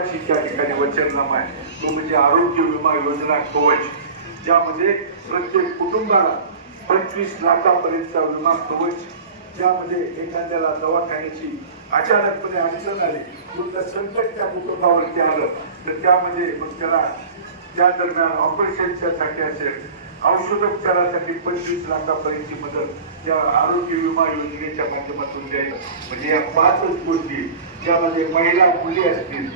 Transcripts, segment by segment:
त्या ठिकाणी वचननामा आहे. तो म्हणजे आरोग्य विमा योजना कवच ज्यामध्ये प्रत्येक कुटुंबाला पंचवीस लाखापर्यंतचा विमा कवच ज्यामध्ये एखाद्याला दवाखान्याची अचानकपणे अडचण आली कुठलं संकट त्या कुटुंबावरती आलं तर त्यामध्ये मग त्याला त्या दरम्यान ऑपरेशनच्या साठी असेल औषधोपचारासाठी पंचवीस लाखापर्यंतची मदत या आरोग्य विमा योजनेच्या माध्यमातून द्यायला. म्हणजे या पाचच गोष्टी ज्यामध्ये महिला मुली असतील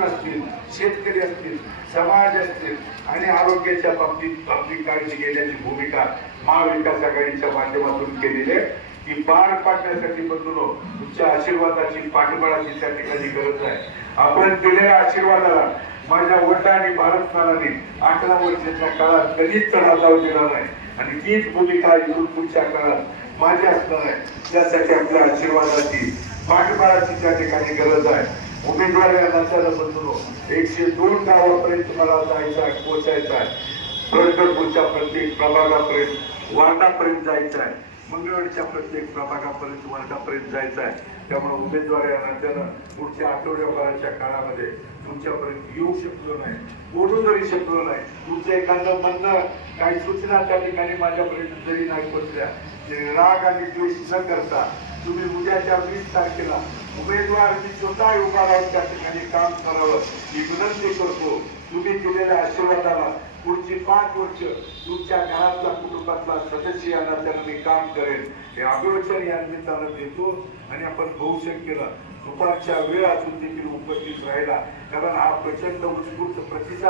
तरुण असतील शेतकरी असतील समाज असतील आणि आरोग्याच्या बाबतीत आपली काळजी घेण्याची भूमिका महाविकास आघाडीच्या माध्यमातून केलेली आहे. की पार पाडण्यासाठी बंधुनो तुमच्या आशीर्वादाची पाठबळाची त्या ठिकाणी गरज आहे. आपण दिलेल्या आशीर्वादाला माझ्या वडिलांनी भारतमालाने अकरा वर्षाच्या काळात कधीच चढाव दिला नाही. आणि तीच भूमिका इथून पुढच्या काळात माझी असणार आहे. त्यासाठी आपल्या आशीर्वादाची पाठबळाची त्या ठिकाणी गरज आहे. उमेदवार या नात्याला एकशे दोन गावापर्यंत मला जायचं आहे पोहोचायचं आहे. पंढरपूरच्या प्रत्येक प्रभागापर्यंत वार्डापर्यंत जायचं आहे. मंगळवारच्या प्रत्येक प्रभागापर्यंत वार्डापर्यंत जायचं आहे. त्यामुळे उमेदवार या नात्यानं पुढच्या आठवड्याभराच्या काळामध्ये तुमच्यापर्यंत येऊ शकलो नाही बोलू जरी शकलो नाही. तुमचं एखादं म्हणणं काही सूचना त्या ठिकाणी माझ्यापर्यंत जरी नाही पोचल्या राग आणि द्वेष न करता तुम्ही उद्याच्या वीस तारखेला उमेदवार मी स्वतः उभा राहून त्या ठिकाणी काम करावं. ही विनंती करतो तुम्ही दिलेल्या आशीर्वादाला पुढची पाच वर्ष तुमच्या घरातला कुटुंबातला सदस्य या नात्यानं मी काम करेन. हे अभिवचन या निमित्तानं देतो आणि आपण बहुशंख्येला दुपारच्या वेळ असून देखील उपस्थित राहिला कारण हा प्रचंड उत्स्फूर्त प्रतिसाद